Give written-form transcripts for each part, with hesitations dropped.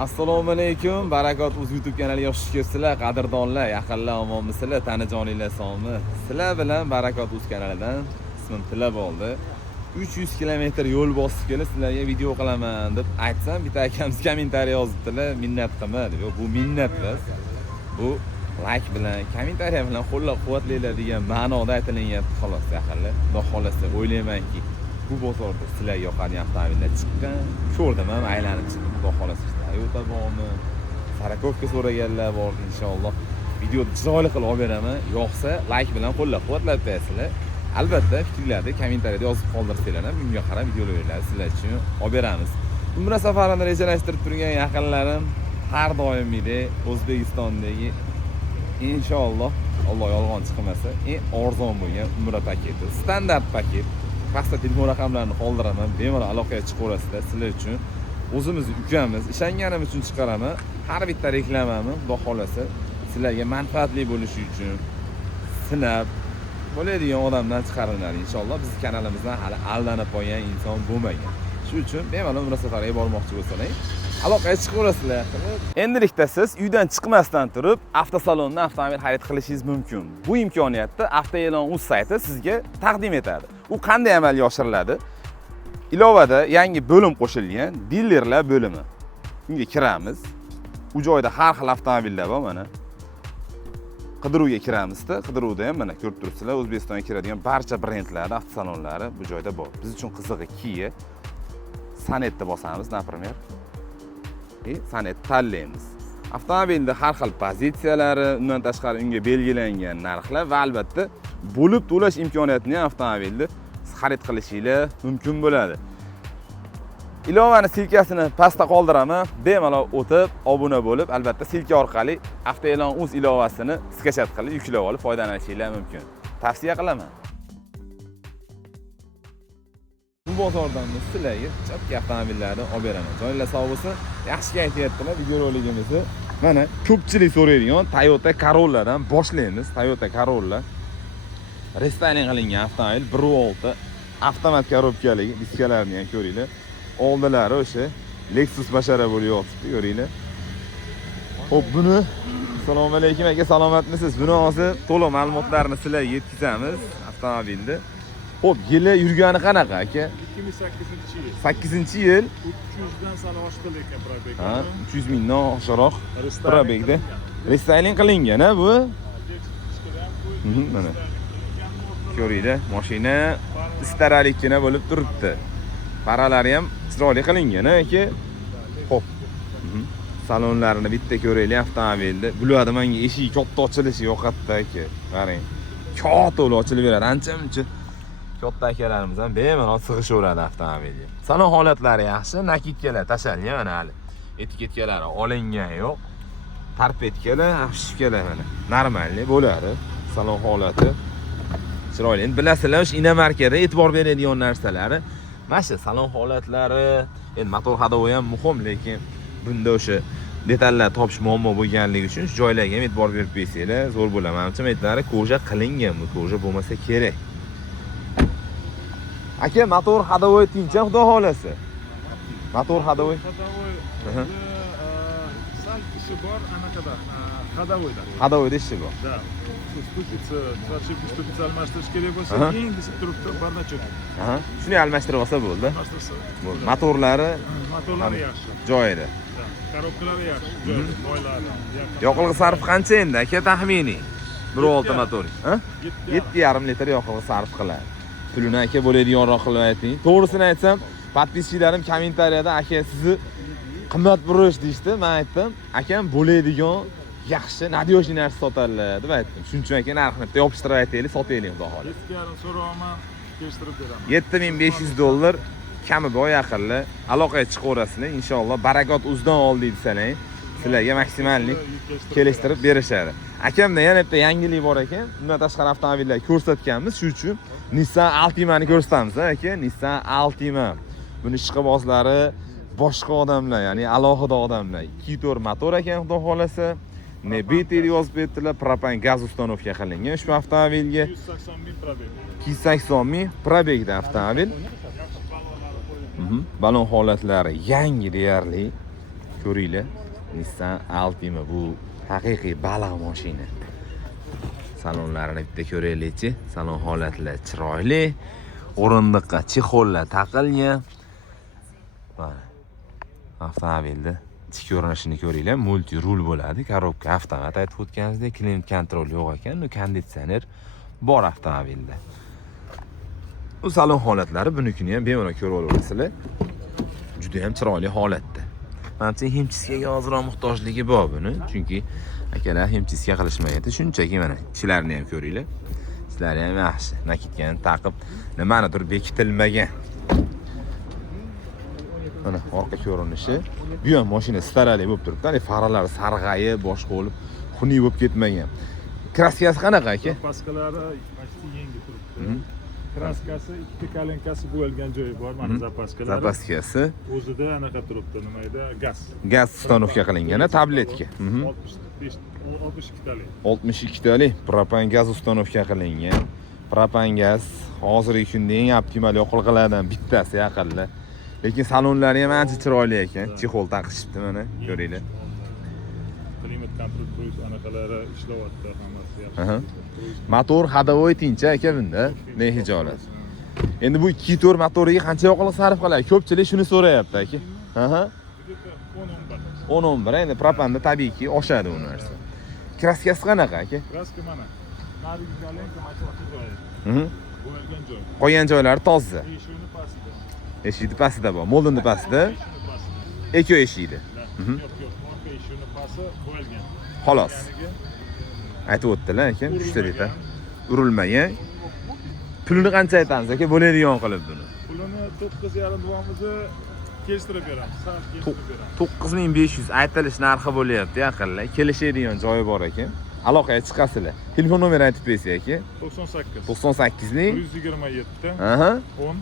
Assalomu alaykum, Barakot o'z YouTube kanaliga xush kelibsizlar, qadrdonlar, yaqinlar, omonmisizlar, tanijoninglar sog'mi? Sizlar bilan Barakot o'z kanalidan ismim Tilla bo'ldi. 300 kilometr yo'l bosib kelib sizlarga video qilaman deb aytsam, bitta akamiz kommentariy yozibdilar, minnat qilma deb. Bu minnat emas. Bu like bilan, kommentariy bilan qo'llab-quvvatlaylar degan ma'noda aytilyapti xolos, yaqinlar. Xudo xolasa o'ylaymanki, bu bozorda sizlarga yoqadigan avtomobillar chiqqan. Ko'rdim ham aylanib chiqdim, xudo xolasa. Toyota bormi? Sarakovka so'raganlar bor, inshaalloh. Videoni chiroyli qilib olib beraman. Yoqsa, like bilan qo'llab-quvvatlab qo'yasizlar. Albatta, fikrlarni kommentariyada yozib qoldirsanglar ham bunga qarab videolarni sizlar uchun olib beramiz. Umra safarini rejalashtirib turgan yaqinlarim har doimgidek O'zbekistondagi inshaalloh, Alloh yolg'on chiqmasa, eng arzon bo'lgan umra paketi, standart paket. Pastda telefon raqamlarini qoldiraman, bemalol aloqaga chiqaverasizlar sizlar uchun. O'zimizni ukamiz, ishonganimiz uchun chiqaraman. Har bitta reklamani xudo xolasa sizlarga manfaatli bo'lishi uchun sinab bo'ladigan odamdan chiqariladi inshaalloh. Biz kanalimizdan hali aldanib qolgan inson bo'lmagan. Shuning uchun bemalol umra safariga bormoqchi bo'lsangiz, aloqaga chiqaverasizlar. Endilikda siz uydan chiqmasdan turib, avtosalondan avtomobil xarid qilishingiz mumkin. Bu imkoniyatni Avtoe'lon.uz sayti sizga taqdim etadi. U qanday amalga oshiriladi? Ilovada yangi bo'lim qo'shilgan, dilerlar bo'limi. Unga kiramiz. U joyda har xil avtomobillar bor mana. Qidiruvga kiramizda, qidiruvda ham mana ko'rib turibsizlar, O'zbekistonga kiradigan barcha brendlar, avtosalonlari bu joyda bor. Biz uchun qizig'i Kia, Sanetni bosamiz, например. Sanet tanlaymiz. Avtomobilda har xil pozitsiyalari, undan tashqari unga belgilangan narxlar va albatta bo'lib to'lash imkoniyatini avtomobilni xarid qilishingiz mumkin bo'ladi. Ilovani silkasini pastda qoldiraman, bemalol o'tib, obuna bo'lib, albatta silka orqali Avtoe'lon.uz ilovasini skachat qilib yuklab olib foydalanishingiz mumkin. Tavsiya qilaman. Bu bozordan sizlarga chapki avtomobillarni olib beraman. Joyinglar sog' bo'lsin. Yaxshi aytyaptilar videoroligimizni. Mana ko'pchilik so'raydigan Toyota Corolla'dan boshlaymiz. Toyota Corolla restyling qilingan avtomobil 1.6 avtomat korobkaligi, diskalarni ham ko'ringlar. Oldilari o'sha Lexus bashara bo'lib yotibdi, ko'ringlar. Xo'p, buni assalomu alaykum aka, salomatmisiz? Buni hozir to'liq ma'lumotlarni sizlarga yetkazamiz avtomobilni. Xo'p, yili yurgani qanaqa aka? 2008-yil. 8-yil. 300 dan sal oshdi lekin probeg. Ha, 300 mingdan oshiqroq probegda. Restyling qilingan, ha bu? Mana. Ko'ringlar, mashina istaralikgina bo'lib turibdi. Paralari ham chiroyli qilingan, aka. Xo'p. Salonlarini bitta ko'raylik avtomobilni. Bularda menga eshik katta ochilishi yo'qotdi aka. Qarang. Katta ochilib beradi, ancha-muncha. Katta akalarimiz ham bemalol sig'ishaveradi avtomobilga. Salon holatlari yaxshi, nakitkalar tashalgan mana hali. Etiketkalari olingan yo'q. Tarpetkalar, afishkalar mana. Normalniy bo'ladi. Salon holati chiroyli. Endi bilasizlar, o'sha inomarkada e'tibor beradigan narsalari mana shu salon holatlari. Endi motor hadovi ham muhim, lekin bunda o'sha detallar topish muammo bo'lganligi uchun shu joylarga ham e'tibor berib qo'ysanglar zo'r bo'lar. Menimcha metlari koja qilingan, bu koja bo'lmasa kerak. Aka, motor hadovi tincham xudo xolasa. Motor hadovi. Sal ishi bor anaqada, hadovoyda. Hadovoyda ishi bor. Da. Stupitsa, stupitsa almashtirish kerak bo'lsa, eng bisib turibdi, barnachok. Aha, shuni almashtirib olsa bo'ldi. Bo'ldi. Motorlari yaxshi. Joyida. Korobkalari yaxshi, joyida, moylari. Yoqilg'i sarfi qancha endi aka, taxminiy? 1.6 motor, ha? 7,5 litr yoqilg'i sarf qiladi. Pulini aka bo'ladiganroq qilib ayting. To'g'risini aytsam, podpischilarim kommentariyada aka sizni qimmat burish deydi. Men aytdim, akam bo'ladigan yaxshi nadyoshniy narsa sotadilar deb aytdim. Shuning uchun aka narxni yopishtirib aytaylik, sotaylik xudo xohlasa. 7,5 so'rayman, kelishtirib beraman. $7,500 kami bor yaqinlar. Aloqaga chiqaverasizlar. Inshaalloh Barakot uzdan oldik desalar, sizlarga maksimallik kelishtirib berishadi. Akamda yana bitta yangilik bor ekan. Bundan tashqari avtomobillar ko'rsatganmiz, shuning uchun Nissan Altima'ni ko'rsatamiz, aka. Nissan Altima. Buni ishqibozlari boshqa odamlar, ya'ni alohida odamlar. 2.4 motor ekan, xudo xolasa. Nebitli yozib berdilar, propan gaz ustanovka qilingan ushbu avtomobilga. 280 ming probeg. 280 ming probegda avtomobil. Balon holatlari yangi deyarli. ko'ringlar. Nissan Altima bu haqiqiy baliq mashina. Salonlarini bitta ko'raylikchi. Salon holatlari chiroyli. O'rindiqqa chexollar taqilgan. Mana avtomobilda ichki ko'rinishini ko'ringlar. Multi rul bo'ladi. Korobka avtomat aytib o'tganimizdek, klient kontrol yo'q ekan, konditsioner bor avtomobilda. Bu salon holatlari bunikini ham bemalol ko'rib olasizlar. Juda ham chiroyli holatda. Menimcha himchiskaga ozroq muhtojligi bor buni, chunki akalar himchiska qilishmaydi. Shunchaki mana ichlarini ham ko'ringlar. Ishlari ham yaxshi. Nakitgan taqib nimanidir bekitilmagan. Mana orqa ko'rinishi. Bu ham mashina starali bo'lib turibdi. Faralari sarg'ayib, boshqa bo'lib, xunuk bo'lib ketmagan. Kraskasi qanaqa aka? Zapaskalari почти yangi turibdi. Kraskasi ikki kalinkasi bo'yalgan joyi bor. Mana zapaskalari. Zapaskasi O'zida anaqa turibdi, nima edi? gaz ustanovka qilingan, tabletka. 62 talik. 62 talik propan gaz ustanovka qilingan. Propan gaz hozirgi kunda eng optimal yoqilg'ilardan bittasi yaqinda. Lekin salonlari ham ancha chiroyli ekan. Chexol taqishibdi mana, ko'ringlar. Klimat kontrol kruiz anaqalari ishlayapti, hammasi yaxshi. Motor hadovoy tinch aka bunda, nehijolat. Endi bu 2.4 motoriga qancha yoqilg'i sarf qiladi? Ko'pchilik shuni so'rayapti aka. 10-11. Endi propanda tabiiyki oshadi u narsa. Kraskasi qanaqa aka? Kraska mana. Narigi galenka machorchi joyi. Bo'yalgan joy. Qolgan joylari toza. Eshikni pastida. Eshikni pastida bor. Moldinni pastida. Eko eshikdi. Yo'q, orqa eshikni pasti bo'yalgan. Xolos. Aytib o'tdilar aka, 3 ta deta. Urilmagan. Pulini qancha aytamiz aka, bo'ladigan qilib buni? Pulini 9.5 duomizni kelishtirib beramiz. Sal kelishtirib beramiz. 9500 aytilish narxi bo'lyapti yaqinlar. Kelishadigan joyi bor ekan. Aloqaga chiqasizlar. Telefon nomeri aytib bersangiz aka. 98. 98 ning 127. 10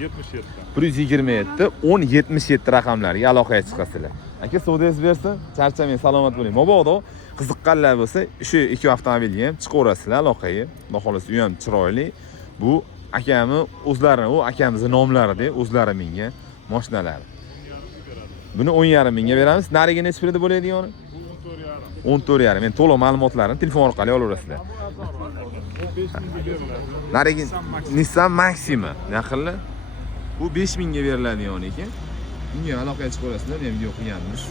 77. 127 10 77 raqamlariga aloqaga chiqasizlar. Aka savdoyingiz bersin, charchamang, salomat bo'ling. Mabodo qiziqqanlar bo'lsa, shu ikki avtomobilga ham chiqaverasizlar aloqaga. Xudo xolasa u ham chiroyli. Bu akami o'zlari, u akamizning nomlarida, o'zlari mingan mashinalari. Buni 10.5 mingga beramiz. Nariga necha pulda bo'laydigani? 14.5. Men to'liq ma'lumotlarni telefon orqali olaverasizlar. 5 mingga beriladi. Narigi Nissan Maxima yaqinlar. Bu 5 mingga beriladigan ekan. Bunga aloqaga chiqaverasizlar, ham video qilganmiz.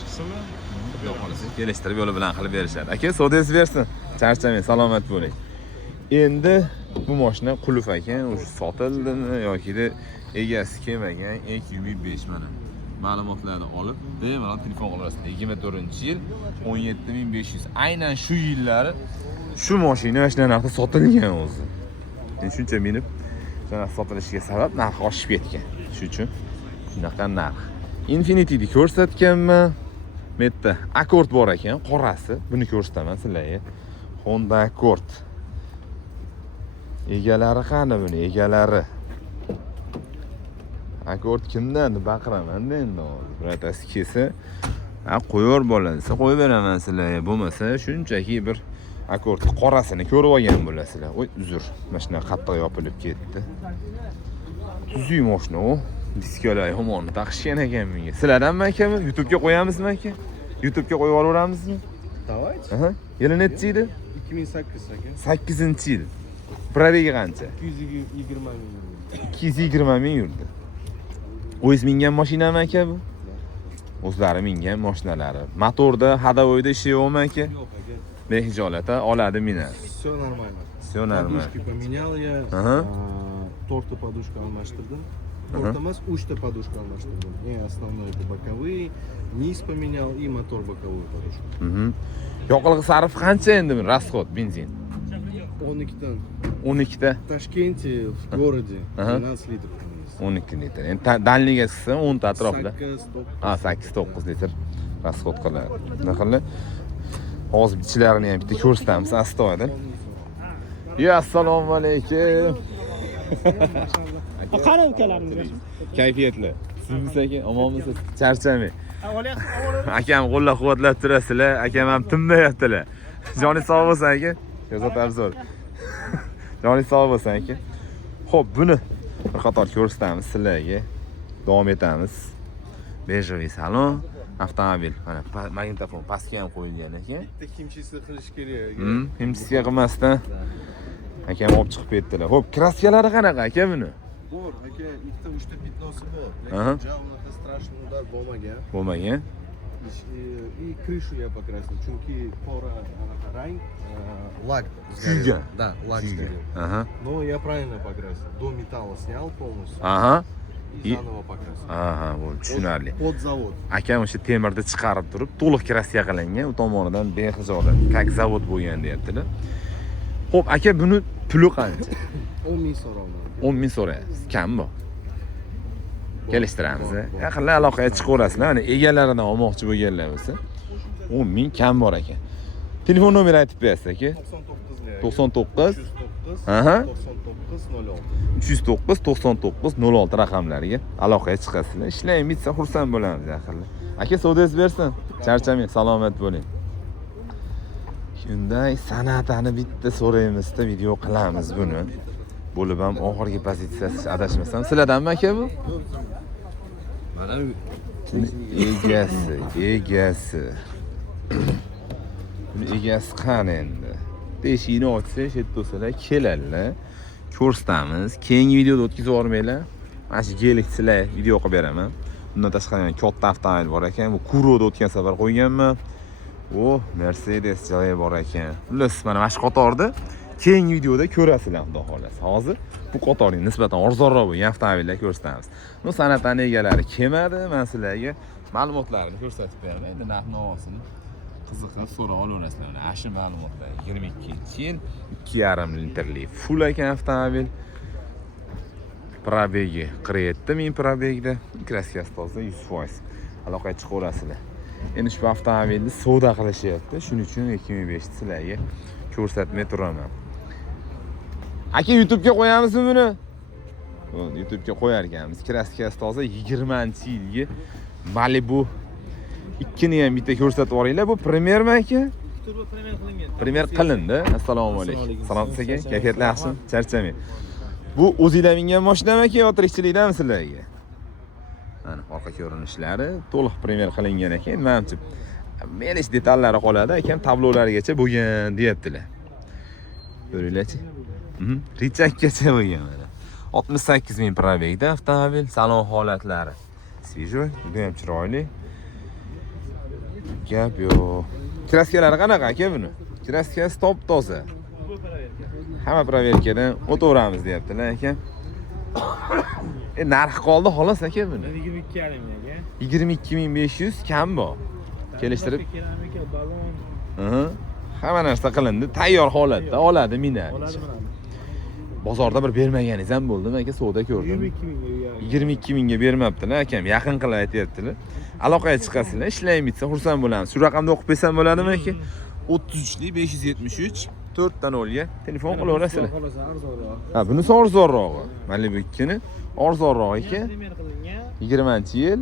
Chiqsalar, Xudo xolasa kelishtirib yo'li bilan qilib berishadi. Aka, savdoyingiz bersin. Charchamang, salomat bo'ling. Endi bu mashina qulf ekan, o'sha sotildimi yoki-da egasi kelmagan EQ5 mana. Ma'lumotlarni olib, bemalol telefon qilasizlar. 24-yil 17500. Aynan shu yillari shu mashina mana shunday narxda sotilgan o'zi. Men shuncha minib, shuna sotilishiga sabab narxi oshib ketgan. Shuning uchun shunaqa narx. Infinity'ni ko'rsatganman. Bu yerda Accord bor ekan, qorasi. Buni ko'rsataman sizlarga. Honda Accord. Egalari qani buni? Egalari. Accord kimdan deb baqiraman-da endi. Birontasi kelsa, qo'yor bo'lsa, qo'yib beraman sizlarga. Bo'lmasa, shunchaki bir Accord qorasini ko'rib olgan bo'lasizlar. Voy, uzr. Mashina qattiq yopilib ketdi. Tuzuk mashina u. Diskalar yomonni taqishgan ekan menga. Sizlardanmi akami? YouTube'ga qo'yamizmi aka? YouTube'ga qo'yib olaveramizmi? Давайте. Yili nechi edi? 2008 aka. 8-yil. Probegi qancha? 220 ming. 220 ming yurdi. O'z mingan mashinami aka bu? O'zlari mingan mashinalari. Motorda, hadovoyda ishi yo'qmi aka? Yo'q aka. Behijolatda oladi minadi. Все нормально. Все нормально. Подушки поменял я. Торта подушка алмаштырдым. Торта emas, 3 ta подушка алмаштырдым. И основной это боковые, низ поменял и мотор боковую подушку. Yoqilg'i sarfi qancha endi bu расход benzin? 12 dan. 12 ta. В Ташкенте, в городе 12 litrов. 12 litr. Endi danliga chiqsa 10 ta atrofida. 8-9 litr расход qiladi. Naqalli hozir ichlarini ham bitta ko'rsatamiz astoydil. Ya assalomu alaykum. Qani ukalaringiz? Kayfiyatli. Siz aka, omonmisiz? Charchamang. Akam qo'llab-quvvatlab turasizlar, akam ham tinmayaptilar. Joni sog' bo'lsin aka. Yozat arzor. Joni sog' bo'lsin aka. Xo'p, buni bir qator ko'rsatamiz sizlarga. Davom etamiz. Bejoviy salon, avtomobil. Mana magnitofon pastga ham qo'yilgan ekan. Bitta kimchisi qilish kerak. Himsiga qilmasdan akam olib chiqib ketdilar. Xo'p, kraskalari qanaqa aka buni? Bor, aka, ikkita uchta pitnosi bor. Aha. Lekin unaqa strashный udar bo'lmagan. Bo'lmagan. И крышу я покрасил, чунки пора рай, лак Күйген. Да, лак Күйген. сгорел. Ага. Но я правильно покрасил. До металла снял полностью Aha. и заново покрасил. Aha, bu tushunarli. Под завод. Akam o'sha temirni chiqarib turib, to'liq kraska qilingan, u tomonidan behijolat, как zavod bo'lgan deyaptilar. Xo'p, aka buni puli qancha? 10 ming so'rovman. 10 ming so'rayapsiz. Kammi? Kelishtiramiz. Yaqinlar aloqaga chiqaverasizlar. Mana egalaridan olmoqchi bo'lganlar bo'lsa, 10 ming kam bor ekan. Telefon nomeri aytib berasiz aka. 99 Aha. 309 99 06 raqamlariga aloqaga chiqasizlar. Ishlang bitsa xursand bo'lamiz yaqinlar. Aka savdoyingiz bersin. Charchamang, salomat bo'ling. Shunday san'atani bitta so'raymizda video qilamiz buni. Bo'lib ham oxirgi pozitsiyasi adashmasam, sizlardanmi aka bu? Mana Egasi. Buni egasi qani endi? Beshikni ochsa, shu yerda bo'lsalar keladilar. Ko'rsatamiz. Keyingi videoda o'tkazib yubormanglar. Mana shu gelikchilar video qilib beraman. Bundan tashqari ham katta avtomobil bor ekan. Bu Kuroda o'tgan safar qo'yganman. O, Mercedes joyi bor ekan. Xullas, mana shu qatorda keyingi videoda ko'rasizlar, xudo xolasa. Hozir bu qatorning nisbatan arzonroq bo'lgan avtomobillar ko'rsatamiz. Bu san'atning egalari kelmadi, men sizlarga ma'lumotlarni ko'rsatib beraman. Endi narx-navosini qiziqib so'rab olaverasizlar. Mana shu ma'lumotlar 22-yil 2,5 litrli full ekan avtomobil. Probegi 47 ming probegda, kraskasi toza 100%. Aloqaga chiqaverasizlar. Endi ushbu avtomobilni savdo qilishyapti. Shuning uchun 2005 sizlarga ko'rsatmay turaman. Aka YouTube'ga qo'yamizmi buni? YouTube'ga qo'yar ekanmiz. Kraskasi toza 20-yilgi Malibu 2 ni ham bitta ko'rsatib yuboringlar. Bu primermi aka? Turbo primer qilingan. Primer qilindi. Assalomu alaykum. Salom sizga. Kayfiyatlar yaxshimi? Charchamang. Bu o'zingizlar mingan mashinami aka yo tirikchilikdanmi sizlarga? Mana orqa ko'rinishlari to'liq primer qilingan ekan. Menimcha melish detallari qoladi, akam tablolargacha bo'lgan deyaptilar. Ko'ringlarchi. Richakgacha bo'lgan mana. 68 ming probegda avtomobil, salon holatlari. Свежой, juda ham chiroyli. Gap yo'q. Kraskalari qanaqa aka buni? Kraskasi top toza. Hamma proverkadan o'taveramiz deyaptilar aka. Narxi qoldi xolos aka buni. 22,5 aka. 22.500 kam bor. Kelishtirib. Keramika, balon. Hamma narsa qilindi, tayyor holatda oladi minadi. Oladi. Bozorda bir bermaganiz ham bo'ldimi aka, savdo ko'rdim. 22 mingga bermabdilar akam, yaqin qilib aytyaptilar. Aloqaga chiqasizlar, ishlang bitsa xursand bo'lamiz. Shu raqamda o'qib bersam bo'ladimi aka? 33 573 4 ta 0 ga telefon qilaverasizlar. Ha, bunisi arzonrog'i. Mana bu ikkini arzonroq ekan. 20-yil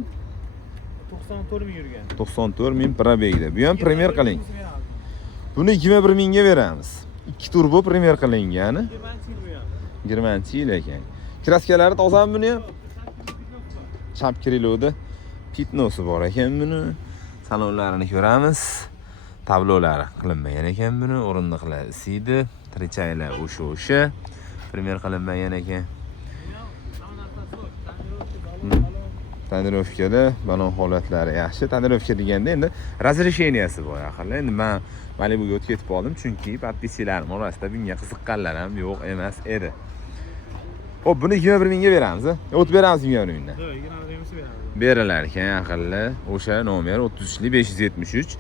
94 ming yurgan. 94 ming probegda. Bu ham primer qiling. Buni 21 mingga beramiz. 2 turbo primer qilingani. 20-yil ekan. Kraskalari tozami buni ham? Chap krilovda pitnosi bor ekan buni. Salonlarini ko'ramiz. Tablolari qilinmagan ekan buni. O'rindiqlar isiydi. Trichaylar o'sha. Primer qilinmagan ekan. Tonirovkada balon holatlari yaxshi. Tonirovka deganda endi razresheniyasi bor yaqinlar. Endi men Malibuga o'tib ketib qoldim, chunki podpischilarim orasida bunga qiziqqanlar ham yo'q emas edi. Hop, buni 21 mingga beramiz. O'tib beramiz 21 mingdan. Yo'q, 21 ming beramiz. Beralar ekan yaqinlar. O'sha nomer 33 573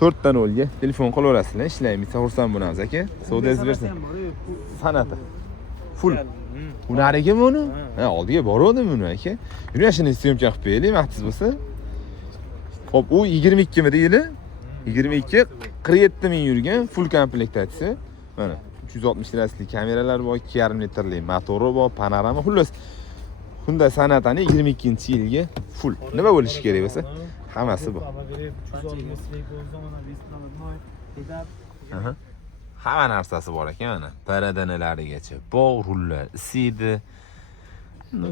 4 ta 0 ga telefon qilaverasizlar. Ishlaymiz, bitsa xursand bo'lamiz aka. Savdoyingiz bersin. San'ati. Full. Unariga buni? Ha, oldiga boruvdim buni aka. Yurishini syomka qilib beraylik, maqsiz bo'lsa. Hop, u 22 mi deydi? 22 47 ming yurgan full komplektatsiya. Mana 360 grafli kameralar bor, 2,5 litrli motori bor, panorama, xullas. Hyundai Sonatani 22-yilga full. Nima bo'lishi kerak bo'lsa, hammasi bor. Hamma narsasi bor ekan mana. Paradanalarigacha bog' rullar isiydi.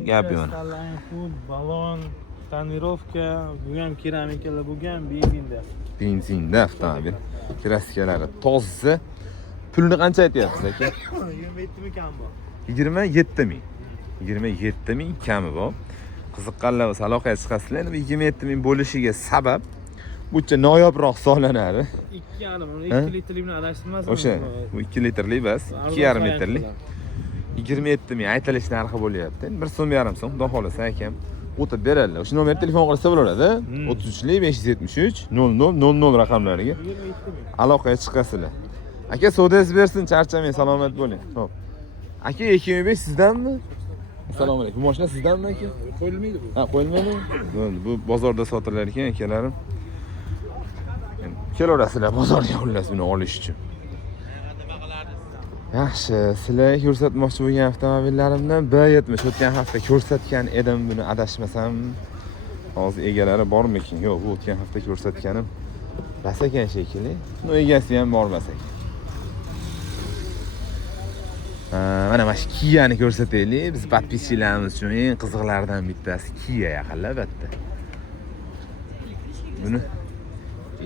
Gap yo'q. Full balon, Tonirovka, bu ham keramikalar bo'lgan, benzinda. Benzinda avtomobil. Krassikalari toza. Pulni qancha aytyapsiz aka? 27 mi kam bor? 27 ming. 27 ming kami bor. Qiziqqanlar bo'lsa aloqaga chiqasizlar. Endi 27 ming bo'lishiga sabab buncha noyobroq hisoblanadi. 2,5 litrlik bilan adashtirmasam. O'sha bu 2 litrlik bas, 2,5 litrlik. 27 ming aytilish narxi bo'lyapti. 1,5 so'm, xudo xolasa akam o'tib beradilar. O'sha nomerga telefon qilsa bo'laveradi. 33lik 573 0000 raqamlariga aloqaga chiqasizlar. Aka savdoyingiz bersin, charchamang, salomat bo'ling. Xo'p. Aka 25 sizdanmi? Assalomu alaykum. Bu mashina sizdanmi aka? Qo'yilmaydi bu. Ha, qo'yilmaydi. Bu bozorda sotilar ekan akalarim. Kelaverasizlar bozorga xullas buni olish uchun. Yaxshi, sizlarga ko'rsatmoqchi bo'lgan avtomobillarimdan B70 o'tgan hafta ko'rsatgan edim buni adashmasam. Hozir egalari bormikin? Yo'q, bu o'tgan hafta ko'rsatganim bas ekan shekilli. Buni egasi ham bormas ekan. Mana shu Kia'ni ko'rsataylik. Biz podpischilarimiz uchun eng qiziqlaridan bittasi Kia yaqinlar albatta. Buni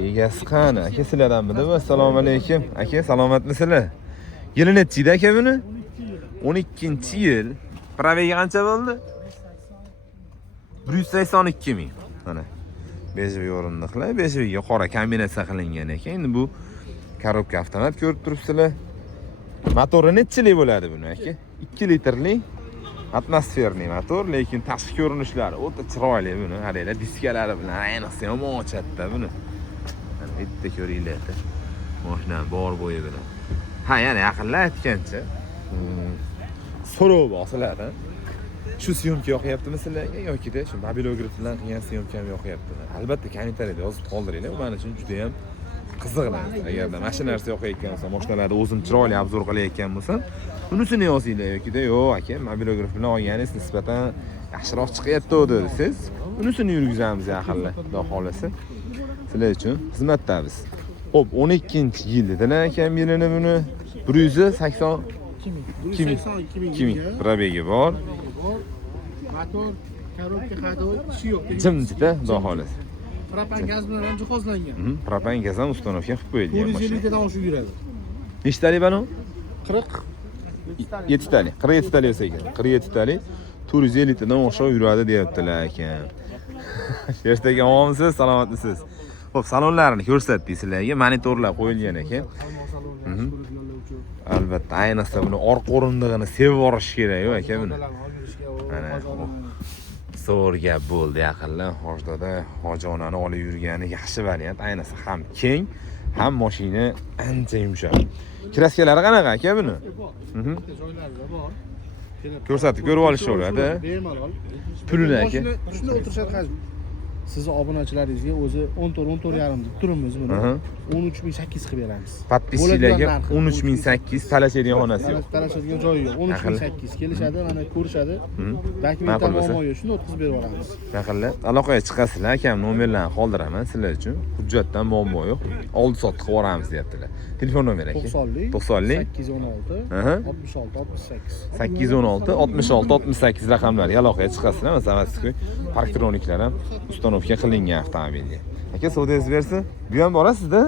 egasi qani? Aka sizlardanmidi bu? Assalomu alaykum. Aka, salomatmisizlar? Yili nechida aka buni? 12-yil. Pravega qancha bo'ldi? 182 ming. Mana. Bejviy o'rindiqlar, bejviyga qora kombinatsiya qilingan ekan. Endi bu korobka avtomat ko'rib turibsizlar. Motori nechilik bo'ladi buni aka? 2 litrlik atmosferniy motor, lekin tashqi ko'rinishlari o'ta chiroyli buni. Qaranglar, diskalari bilan ayniqsa yomon ochadi buni. Mana bitta ko'ringlar. Mashina bor bo'yi bilan. Ha, yana yaqinlar aytgancha. So'rov bosiladi. Shu syomka yoqyaptimi sizlarga yoki-da shu mobilograf bilan qilgan syomkam yoqyaptimi? Albatta kommentariyada yozib qoldiringlar. Bu men uchun juda ham qiziqlar. Agarda mashina narsa yoqayotgan bo'lsa, mashinalarni o'zim chiroyli obzor qilayotgan bo'lsam, bunisini yozinglar yoki-da yo'q aka, mobilograf bilan olganingiz nisbatan yaxshiroq chiqyapti desiz, bunisini yurgizamiz yaqinlar, xudo xolasa. Sizlar uchun xizmatdamiz. Xo'p, 12-yil dedilar akam yilini buni 182 ming probegi bor. Motor, korobka ходовой ishi yo'q. Jimjita, xudo xolasa. Propan gaz bilan ham jihozlangan. Propan gaz ham ustanovka qilib qo'yilgan mashina. 450 tadan oshib yuradi. Nechtalik bano? 40 7 talik. 47 talik bo'lsa kerak. 47 talik 450 tadan oshib yuradi deyaptilar ekan. Ertaga omonmisiz, salomatmisiz? Xo'p, salonlarini ko'rsatdik sizlarga. Monitorlar qo'yilgan ekan. Albatta, ayniqsa buni orqa o'rindig'ini sevib olish kerak-ku aka buni. Mana zo'r gap bo'ldi yaqinlar. Hojdada hojonani olib yurgani yaxshi variant. Ayniqsa ham keng, ham mashina ancha yumshoq. Kraskalari qanaqa aka buni? joylarida bor. Ko'rsatib ko'rib olishaveradi. Bemalol. Pulini aka. Shunda o'tirishadi hajm. Sizni obunachilaringizga o'zi 14-14,5 deb turibmiz buni. 13,800 qilib beramiz. Podpischilarga 13,800 talashadigan xonasi yo'q. Talashadigan joyi yo'q. 13,800 kelishadi, mana ko'rishadi. Dokumentlar muammo yo'q, shuni o'tkazib berib olamiz. Yaqinlar aloqaga chiqasizlar, akam nomerlarini qoldiraman sizlar uchun. Hujjatdan muammo yo'q. Oldi sotib qilib yuboramiz deyaptilar. Telefon nomeri aka. 90lik 816 816 66 raqamlariga aloqaga chiqasizlar. Masalan, Zavadskoy parktroniklar ham ustanovka qilingan avtomobilga. Aka, savdoyingiz bersin. Bu ham borasizda?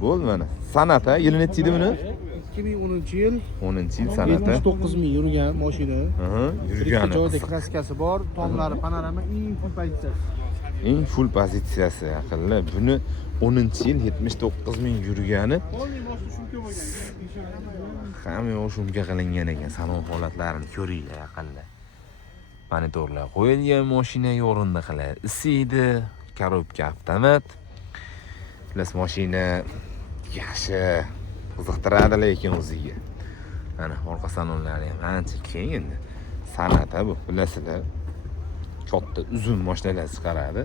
Bo'ldi mana. San'at, yili nechida buni? 2010-yil. 10-yil San'at. 79 ming yurgan mashina. Yurgani. Joyda kraskasi bor, tomlari panorama, eng full pozitsiyasi. Eng full pozitsiyasi yaqinlar. Buni 10-yil 79 ming yurgani. Hamma o'shunga qilingan ekan. Salon holatlarini ko'ringlar yaqinlar. Monitorlar qo'yilgan, mashinaga o'rindiqlar isiydi, korobka avtomat. Plus mashina yaxshi qiziqtiradi lekin o'ziga. Mana orqa salonlari ham ancha keng endi. San'at bu, bilasizlar. Katta uzun mashinalar chiqaradi.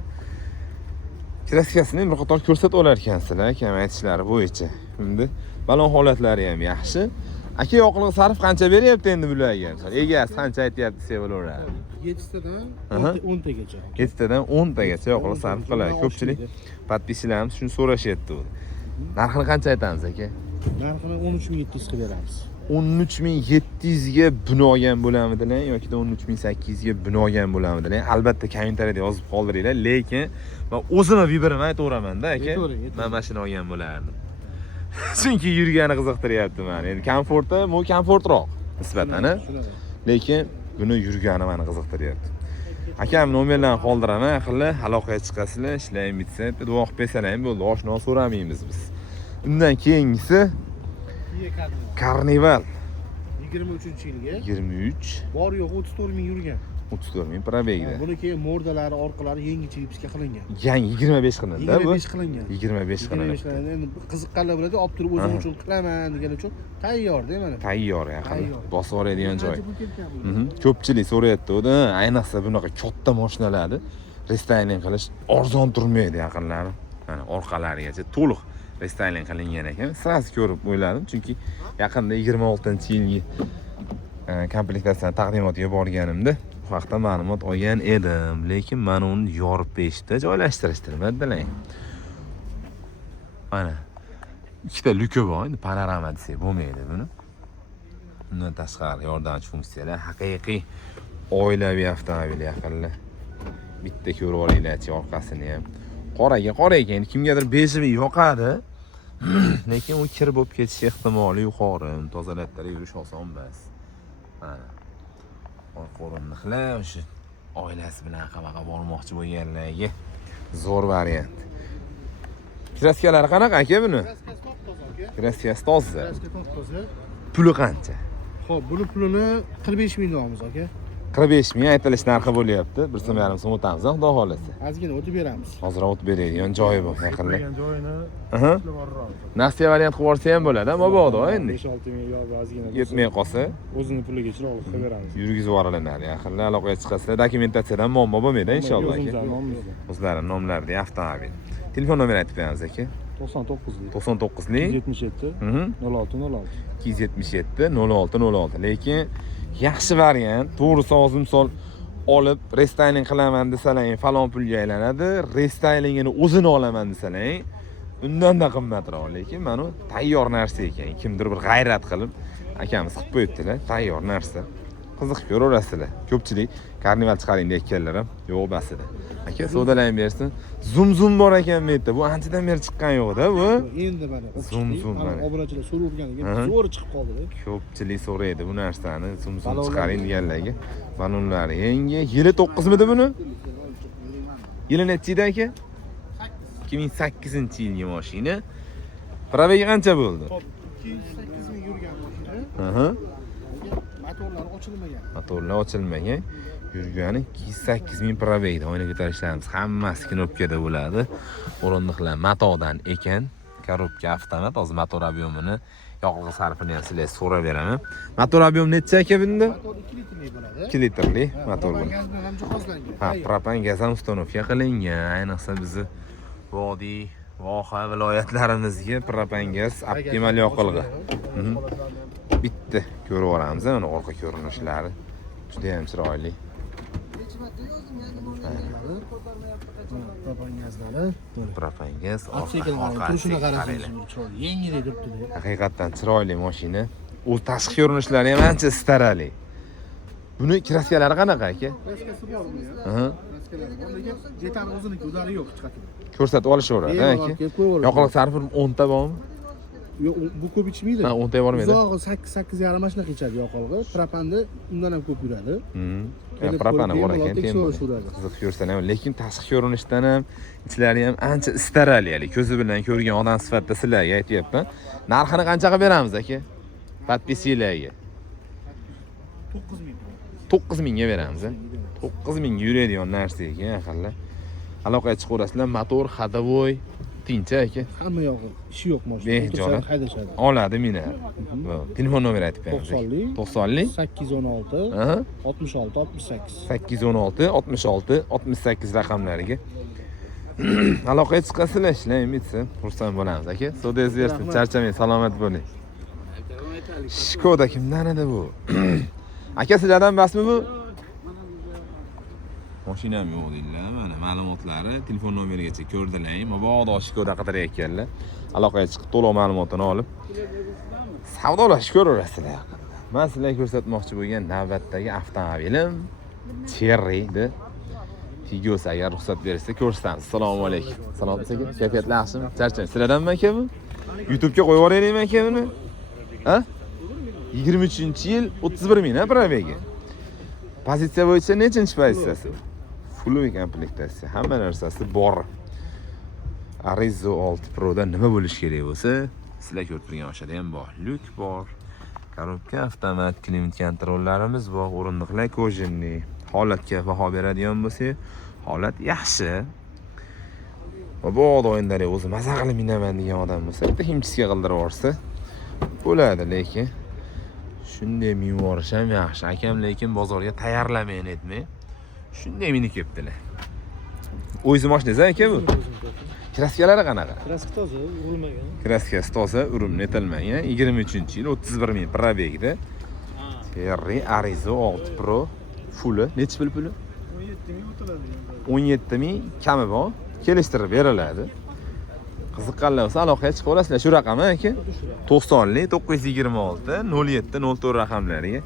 Kraskasini bir qator ko'rsatib olar ekansizlar, akam aytishlari bo'yicha. Endi balon holatlari ham yaxshi. Aka, yoqilg'i sarf qancha beryapti endi bularga? Egasi qancha aytyapti desa bo'laveradi. 7tadan 10tagacha. 7tadan 10tagacha yoqilg'i sarf qiladi. Ko'pchilik podpischilarimiz shuni so'rashyapti. Narxini qancha aytamiz aka? Narxini 13,700 qilib beramiz. 13700 ga binogan bo'lamdilar yoki 13800 ga binogan bo'lamdilar. Albatta kommentariyada yozib qoldiringlar, lekin men o'zimni vibrimni aytaveraman-da aka. Men mashina olgan bo'lardim. Chunki yurgani qiziqtiryapti meni. Endi komfortroq nisbatan, lekin buni yurgani meni qiziqtiryapti. Akam nomerlarni qoldiraman, aqlli aloqaga chiqasizlar, ishlayim bitsa, duo qilib bersalar ham bo'ldi, oshno so'ramaymiz biz. Undan keyingisi Karnival 23-yilga 23 bor yo'q 34 ming yurgan. 34 ming probegda. Buni keyin mordalari, orqalari yangicha vipsga qilingan. Yangi 25 qilinadi-da bu. 25 qilingan. 25 qilinadi. Endi qiziqqanlar bo'ladi, olib turib o'zim uchun qilaman degan uchun tayyor-da mana. Tayyor yaqin. Bosib oladigan joy. Ko'pchilik so'rayapti, unda ayniqsa bunaqa katta mashinalarni restayling qilish arzon turmaydi yaqinlari. Mana orqalarigacha to'liq restayling qilingan ekan. Sraz ko'rib o'yladim, chunki yaqinda 26-yilgi komplektatsiya taqdimotiga borganimda bu vaqtda ma'lumot olgan edim, lekin mana uni yorib berishda joylashtirishtirmadilar. Mana ikkita lyuka bor, endi panorama desak bo'lmaydi buni. Undan tashqari yordamchi funksiyalar, haqiqiy oilaviy avtomobil yaqinlar. Bitta ko'rib olinglar-chi orqasini ham. Qora ekan, kimgadir beji yoqadi. Lekin u kir bo'lib ketish ehtimoli yuqori. Uni tozalatda yurish oson emas. Mana. Orqa o'rindiqlar o'sha oilasi bilan qanaqa bormoqchi bo'lganlarga zo'r variant. Kraskалari qanaqa aka buni? Kraskasi toza. Puli qancha? Xo'p, buni pulini 45 ming deymiz aka. 45 ming aytilish narxi bo'lyapti. 1.5 so'm o'tamiz, xudo xolasa. Ozgina o'tib beramiz. Hozir o'tib beradigan joyi bor yaqinlar. Qilgan joyini Nasiya variant qilib olsa ham bo'ladi, mabodo endi. 5-6 ming yoki ozgina Yetmay qolsa, o'zini puliga chiroq qilib beramiz. yurgizib yuboralanadi. Yaqinlar aloqaga chiqasizlar, dokumentatsiyadan muammo bo'lmaydi inshaalloh aka. O'zlari nomlaridagi avtomobil. Telefon nomerini aytib beramiz aka. 99lik 99lik 77 06 277 06 06. Lekin yaxshi variant, to'g'risi hozir misol olib restayling qilaman desalang, falon pulga aylanadi. Restaylingini o'zini olaman desalang, undan-da qimmatroq, lekin mana tayyor narsa ekan. Kimdir bir g'ayrat qilib akamiz qilib qo'yibdilar, tayyor narsa. Qiziqib ko'raverasizlar. Ko'pchilik karnival chiqaring deyotganlar ham yo'q basida. Aka savdolayim bersin. Zum bor ekan bu yerda. Bu anchadan beri chiqqan yo'q-da bu. Endi mana Zum mana. obunachilar so'rayotganiga zo'r chiqib qoldi-da. Ko'pchilik so'raydi bu narsani, zum chiqaring deganlarga. Balonlari yangi. Yili 9 midi buni? Yili nechida aka? 2008-yilgi mashina. Probegi qancha bo'ldi? 208 ming yurgan mashina. Motorlari ochilmagan. Motorlar ochilmagan. Yurgani 208 ming probegda o'yna ko'tarishlarimiz hammasi knopkada bo'ladi. O'rindiqlar matodan ekan. Korobka avtomat, hozir motor ob'yomini, yoqilg'i sarfini ham sizlarga so'rab beraman. Motor ob'yom necha aka bunda? Motor 2 litrli bo'ladi. 2 litrli motor bu. Gaz bilan ham jihozlangan. Ha, propan gaz ham ustanovka qilingan. Ayniqsa bizni vodiy, voha viloyatlarimizga propan gaz optimal yoqilg'i. Bitta ko'rib olamiz, mana orqa ko'rinishlari juda ham chiroyli. Propan gazlari. Propan gaz turishini qarasanglar chiroyli. Yengidek turibdi. Haqiqatan chiroyli mashina. U tashqi ko'rinishlari ham ancha istarali. Buni kraskalari qanaqa aka? Kraskasi bor buni ham. Lekin jetani o'ziniki udari yo'q chiqadi. Ko'rsatib olishaveradi aka. Yoqilg'i sarfi 10 ta bormi? Yo'q, bu ko'p ichmaydi. Ha, 10 ta bormaydi. Uzog'i 8-8,5 mashina ichadi yoqilg'i. Propanda undan ham ko'p yuradi. Propani bor ekan, qiziq ko'rsan ham, lekin tashqi ko'rinishdan ham, ichlari ham ancha istarali, ko'zi bilan ko'rgan odam sifatida sizlarga aytyapman. Narxini qancha qilib beramiz aka? Podpisinglarga. 9 ming. 9 mingga beramiz. 9 mingga yuradigan narsa ekan, yaqinlar. Aloqaga chiqaverasizlar, motor, ходовой, tinch aka. Hamma yog'i ishi yo'q mashina. Behijolat haydashadi. oladi mina. Telefon nomeri aytib beramiz. 90lik 816 66 68. 816 66 68 raqamlariga aloqaga chiqasizlar, ishlaymi bitsa, xursand bo'lamiz aka. Savdoyingiz bersin, charchamang, salomat bo'ling. Shkoda kimdan edi bu? Aka sizlardan emasmi bu? Mashinam yo'q deydilar. Mana ma'lumotlari, telefon nomerigacha ko'rdilar. Mabodo Shkoda qidirayotganlar. Aloqaga chiqib to'liq ma'lumotini olib savdolashib ko'raverasizlar. Men sizlarga ko'rsatmoqchi bo'lgan navbatdagi avtomobilim Cherry'di. Tigos agar ruxsat bersa ko'rsatamiz. Assalomu alaykum. Salomsiz aka, kayfiyatlar yaxshimi? Charchang. Sizlardanmi aka bu? YouTube'ga qo'yib yuboraylikmi aka buni? Ha? 23-yil 31 ming probegi. Pozitsiya bo'yicha nechinchi pozitsiyasi? Full komplektatsiya, hamma narsasi bor. Arizo 6 Pro da nima bo'lish kerak bo'lsa, sizlar ko'rib turgan o'shada ham bor. Lyuk bor. Korobka avtomat, klimat kontrollarimiz bor, o'rindiqlar kojinli. Holatga baho beradigan bo'lsak, holat yaxshi. Va bu o'yinlar o'zi maza qilib minaman degan odam bo'lsa, bitta himchisiga qildirib yuborsa bo'ladi, lekin shunday minib yuborish ham yaxshi. Akam lekin bozorga tayyorlamayman aytmay. Shunday minib kelibdilar. O'zi mashinasi aka bu. Kraskalari qanaqa? Kraska toza, urilmagan. Kraskasi toza, urilma etilmagan. 23-yil 31 ming probegda. Cherry Arizo 6 Pro full nechi puli? 17 ming o'tiladi. 17 ming kami bor. Kelishtirib beriladi. Qiziqqanlar bo'lsa aloqaga chiqib olasizlar. Shu raqami aka? 90lik 926 07 04 raqamlariga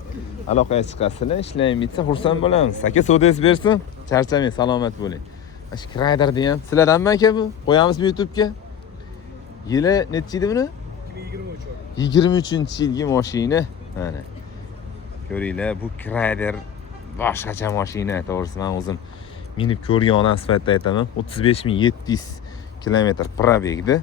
aloqaga chiqasizlar. Ishlaymi bitsa xursand bo'lamiz. Aka so'dangiz bersin. Charchamang, salomat bo'ling. Ash Rider'da ham sizlardanmi aka bu? Qo'yamizmi YouTube'ga? Yili nechi edi buni? 23-yilgi mashina. Mana. Ko'ringlar, bu Rider boshqacha mashina. To'g'risi men o'zim minib ko'rgan sifatida aytaman. 35700 kilometr probegda.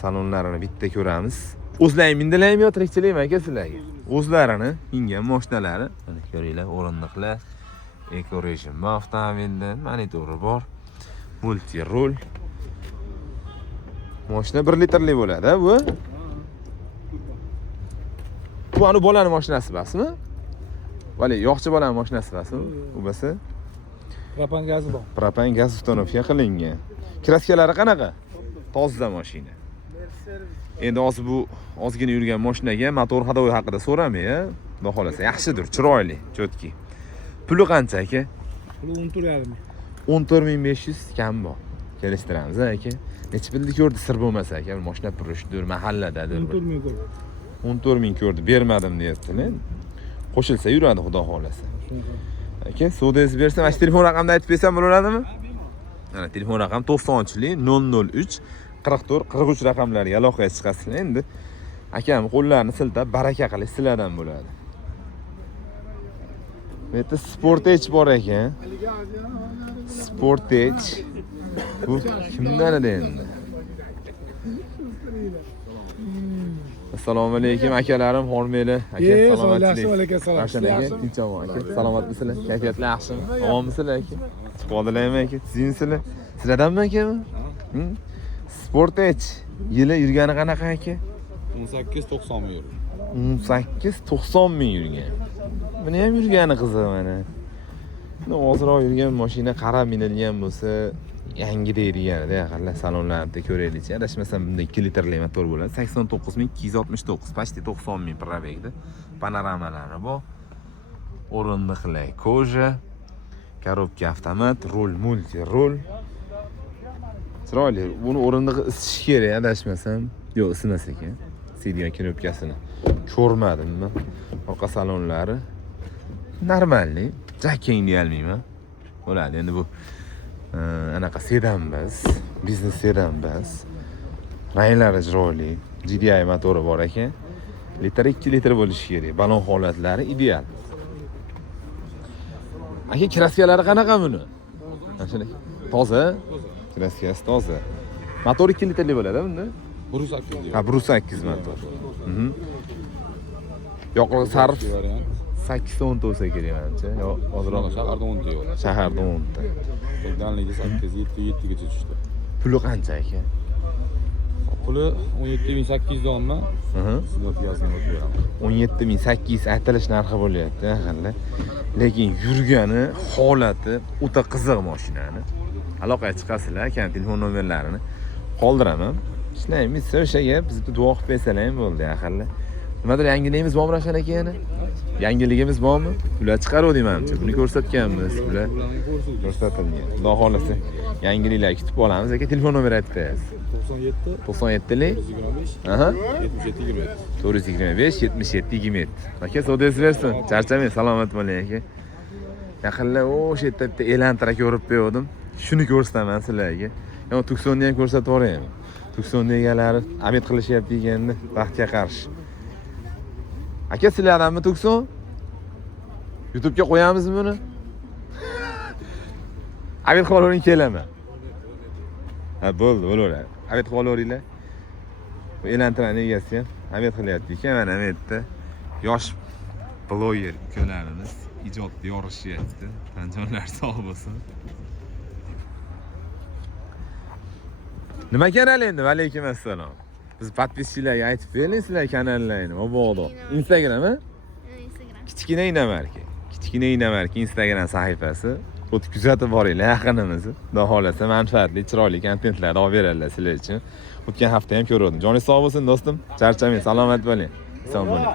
Salonlarini bitta ko'ramiz. O'zlaring mindilarmi yo tirikchilikmi aka sizlarga? O'zlarini mingan mashinalari. Mana ko'ringlar, o'rindiqlar, eko rejim bor avtomobilda, monitori bor, multi rol. Mashina 1 litrli bo'ladi, bu. Bu ani bolaning mashinasi emasmi? Vale, yo'qchi bolaning mashinasi emasmi? Bu bo'lsa Propan gazi bor. propan gaz ustanovka qilingan. Kraskalari qanaqa? Toza mashina. Endi hozir bu ozgina yurgan mashinaga motor hadovoy haqida so'ramay, xudo xolasa yaxshidir, chiroyli, chotki. Puli qancha aka? Puli 14,5 ming. 14500 kam bor. Kelishtiramiz aka. Necha pulni ko'rdi sir bo'lmasa aka, bu mashina turishdir, mahalladadir. 14 ming ko'rdi. 14 ming ko'rdi, bermadim deyaptilar. Qo'shilsa yuradi xudo xolasa. Aka, so'dangiz bersam, mana telefon raqamni aytib bersam bo'ladimi? Mana telefon raqam 90lik 003 44 43 raqamlariga aloqaga chiqasizlar. Endi akam qo'llarini siltab baraka qilish sizlardan bo'ladi. Bu yerda Sportage bor ekan. Sportage. Bu kimdan edi endi? Assalomu alaykum akalarim, hormaylar. Aka, salomatlik. Alaykum Ravshan aka, tinchmi aka? Salomatmisizlar? Kayfiyatlar yaxshimi? Omonmisizlar aka? Chiqadilarmi aka? Sizlar? Sizlardanmi aka bu? Sportage. Yili yurgani qanaqa aka? 18-90 ming euro. 18-90 ming yurgan. Buni ham yurgani qiziq mana. Buni hozirroq yurgan mashina qarab minilgan bo'lsa, yangi deydiganda, yaqinlar salonlarida ko'raylikchi. Adashmasam bunda 2 litrli motor bo'ladi. 89269, почти 90 ming probegda. Panoramalari bor. O'rindiqlar koja, korobka avtomat, rul multi rul. Chiroyli. Buni o'rindig'i isish kerak, adashmasam. Yo'q, isimas ekan. Sedigan korobkasini ko'rmadimmi? Orqa salonlari normalniy, jakkang deya olmayman. Bo'ladi. Endi bu anaqa sedan emas, biznes sedan emas. Ranglari chiroyli, GDI motori bor ekan. Litr 2 litr bo'lishi kerak. Balon holatlari ideal. Aka, kraskalari qanaqa buni? Mana toza. Kraskasi toza. Motor 2 litrli bo'ladi bunda? 1.8 Ha, 1.8 motor. Yoqilg'i sarf 8-10 bo'lsa kerak menimcha. Yo, hozirroq shaharda 10 ta yo'q. shaharda 10 ta. Qolganligi 8-7 gacha tushdi. Puli qancha aka? Puli 17.800 dollarmi? Sizga gazini o'tib beraman. 17800 aytilish narxi bo'lyapti, yaqinlar. Lekin yurgani, holati o'ta qiziq mashinani. Aloqaga chiqasizlar, aka telefon nomerlarini qoldiraman. Ishlaymiz, o'shaga bizni duo qilib bersalar ham bo'ldi, yaqinlar. Nimadir yangiligimiz bormi Ravshan aka yana? Yangiligimiz bormi? Ular chiqaruvdik menimcha. Buni ko'rsatganmiz. Ular ko'rsatilgan. Xudo xolasa yangiliklar kutib olamiz. Aka telefon nomer aytdingiz. 97lik 425 aha 77 27. 425 77 27. Aka savdoyingiz bersin. Charchamang, salomat bo'ling aka. Yaqinlar o'sha yerda bitta elantira ko'rib berdim. Shuni ko'rsataman sizlarga. Yo Tucsonni ham ko'rsatib yuboraymi? Tucson egalari amid qilishyapti ekanda vaqtga qarshi. Aka sizlardanmi Tucson? YouTube'ga qo'yamizmi buni? Amid qilib kelaman. Ha bo'ldi, bo'laveradi. Amid qilib olavringlar. Bu elantirani egasi ham amid qilyapti ekan, mana bu yerda yosh bloger ukalarimiz ijodda yorishyapti. Tanjonlar sog' bo'lsin. Nima kanal endi? Va alaykum assalom. Biz podpischilarga aytib bering sizlar kanallarni. Mabodo. Instagrammi? Instagram. Kichkina Inamarka. Kichkina Inamarka Instagram sahifasi. O'tib kuzatib boringlar yaqinimizni. Xudo xolasa manfaatli, chiroyli kontentlar olib beradilar sizlar uchun. O'tgan hafta ham ko'rdim. Joningiz sog' bo'lsin do'stim. Charchamang, salomat bo'ling. Sog' bo'ling.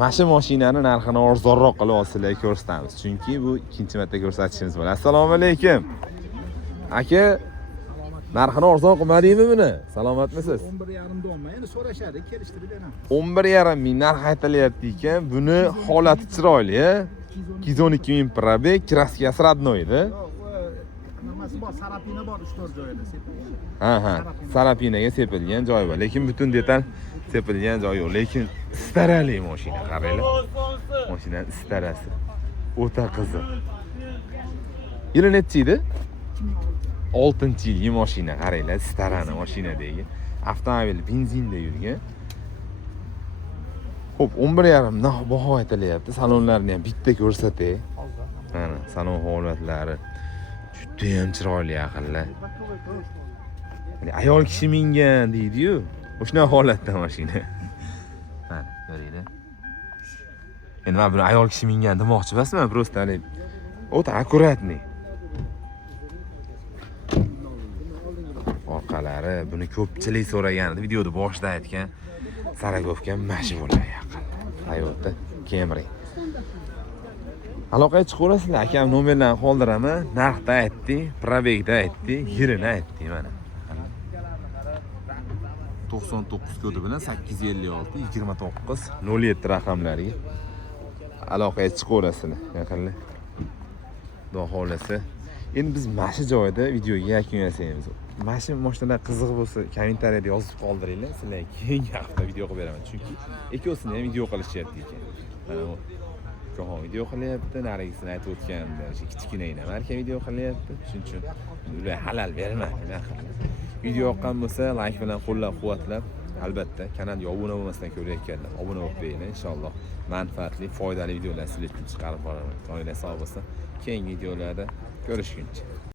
Mana mashinani narxini arzonroq qilib olsanglar ko'rsatamiz. Chunki bu ikkinchi marta ko'rsatishimiz bo'ladi. Assalomu alaykum. Aka, narxini arzon qilmadingmi buni? Salomatmisiz? 11,5 dolma. Endi so'rashadi, kelishtirib beraman. 11,5 ming narx aytilyapti ekan. Buni holati chiroyli, a? 212 ming probeg, kraskasi radnoydi. Nimasi bor, sarapina bor 3-4 joyida sepilgan. Ha, sarapinaga sepilgan joyi bor, lekin butun detal sepilgan joyi yo'q. Lekin istarali mashina, qaranglar. Mashinaning istarasi. O'ta qiziq. Yili necha edi? 6-yilgi mashina, qaranglar, starani mashinadagi. Avtomobil benzinda yurgan. Xo'p, 11,5 nah baho aytilyapti. Salonlarni ham bitta ko'rsatay. Mana salon holatlari juda ham chiroyli yaqinlar. Ayol kishi mingan deydi-yu. O'shana holatda mashina. Mana, ko'ringlar. Endi men buni ayol kishi mingan demoqchi emasman, просто o'ta akkuratniy. Orqalari buni ko'pchilik so'ragan edi, videoda boshida aytgan. Saragovga mashhurlar yaqin. Toyota Camry. Aloqaga chiqaverasizlar, akam nomerlarni qoldiraman. Narxda aytdi, probegda aytdi, yilini aytdi mana. 99 kodi bilan 856 29 07 raqamlariga aloqaga chiqaverasizlar, yaqinlar. Xudo xolasa. Endi biz mana shu joyda videoga yakun yasaymiz. Mana shu mashinalar qiziq bo'lsa, kommentariyada yozib qoldiringlar. Sizlarga keyingi hafta video qilib beraman. Chunki ikkosini ham video qilishyapti ekan. Mana bu ko'hon video qilyapti, narigisini aytib o'tganda, o'sha kichkina Inamarka video qilyapti. Shuning uchun ular halal bermadi. Video yoqqan bo'lsa, like bilan qo'llab-quvvatlab, albatta kanalga obuna bo'lmasdan ko'rayotganlar, obuna bo'lib qo'yinglar. Inshaalloh manfaatli, foydali videolar sizlar uchun chiqarib boraman. Joyinglar sog' bo'lsin. Keyingi videolarda görüşünce.